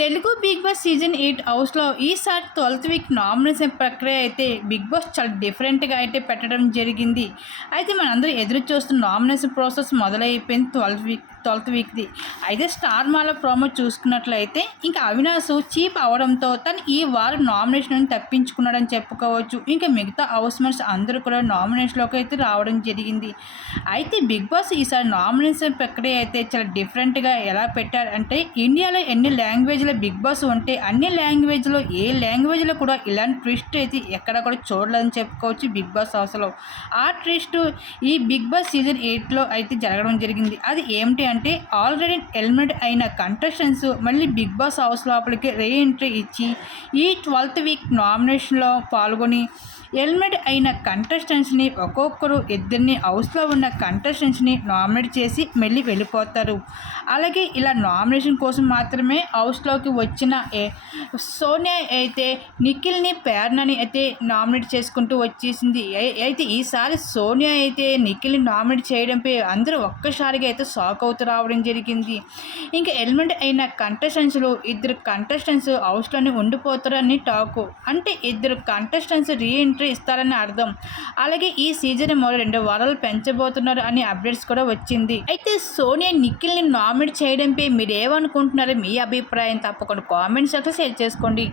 Telugu big boss season eight హౌస్లో ఈసారి twelfth week nomination ప్రక్రియ అయితే బిగ్ బాస్ చాలా డిఫరెంట్గా అయితే పెట్టడం జరిగింది. అయితే మనందరూ ఎదురు చూస్తున్న నామినేషన్ ప్రాసెస్ మొదలైపోయింది ట్వెల్త్ వీక్. ట్వెల్త్ వీక్ది. అయితే స్టార్ మాల ప్రోమో చూసుకున్నట్లయితే ఇంకా అవినాష్ చీప్ అవడంతో తను ఈ వారం నామినేషన్ తప్పించుకున్నాడని చెప్పుకోవచ్చు. ఇంకా మిగతా హౌస్ మెంట్స్ అందరూ కూడా నామినేషన్లోకి అయితే రావడం జరిగింది. అయితే బిగ్ బాస్ ఈసారి నామినేషన్ ప్రక్రియ అయితే చాలా డిఫరెంట్గా ఎలా పెట్టారంటే ఇండియాలో ఎన్ని లాంగ్వేజ్లో బిగ్ బాస్ ఉంటే అన్ని లాంగ్వేజ్లో ఏ లాంగ్వేజ్లో కూడా ఇలాంటి ట్విస్ట్ అయితే ఎక్కడ కూడా చూడలేదని చెప్పుకోవచ్చు బిగ్ బాస్ హౌస్లో. ఆ ట్విస్ట్ ఈ బిగ్ బాస్ సీజన్ ఎయిట్లో అయితే జరగడం జరిగింది. అది ఏమిటి అంటే ఆల్రెడీ ఎలిమినేట్ అయిన కంటెస్టెంట్స్ మళ్ళీ బిగ్ బాస్ హౌస్ లోపలికి రీ ఎంట్రీ ఇచ్చి ఈ ట్వెల్త్ వీక్ నామినేషన్లో పాల్గొని ఎలిమినేట్ అయిన కంటెస్టెంట్స్ని ఒక్కొక్కరు ఇద్దరిని హౌస్లో ఉన్న కంటెస్టెంట్స్ని నామినేట్ చేసి మళ్ళీ వెళ్ళిపోతారు. అలాగే ఇలా నామినేషన్ కోసం మాత్రమే హౌస్లోకి వచ్చిన సోనియా అయితే నిఖిల్ని పేర్నని అయితే నామినేట్ చేసుకుంటూ వచ్చేసింది. అయితే ఈసారి సోనియా అయితే నిఖిల్ని నామినేట్ చేయడంపై అందరూ ఒక్కసారిగా అయితే షాక్ అవుతూ రావడం జరిగింది. ఇంకా ఎలిమెంట్ అయిన కంటెస్టెంట్స్లు ఇద్దరు కంటెస్టెంట్స్ హౌస్లోనే ఉండిపోతారని టాకు. అంటే ఇద్దరు కంటెస్టెంట్స్ రీఎంట్రీ ఇస్తారని అర్థం. అలాగే ఈ సీజన్ మరో రెండు వారాలు పెంచబోతున్నారు అని అప్డేట్స్ కూడా వచ్చింది. అయితే సోనియా నిఖిల్ని నామినేట్ చేయడంపై మీరు ఏమనుకుంటున్నారో మీ అభిప్రాయం తప్పకుండా కామెంట్ సెక్షన్ షేర్ చేసుకోండి.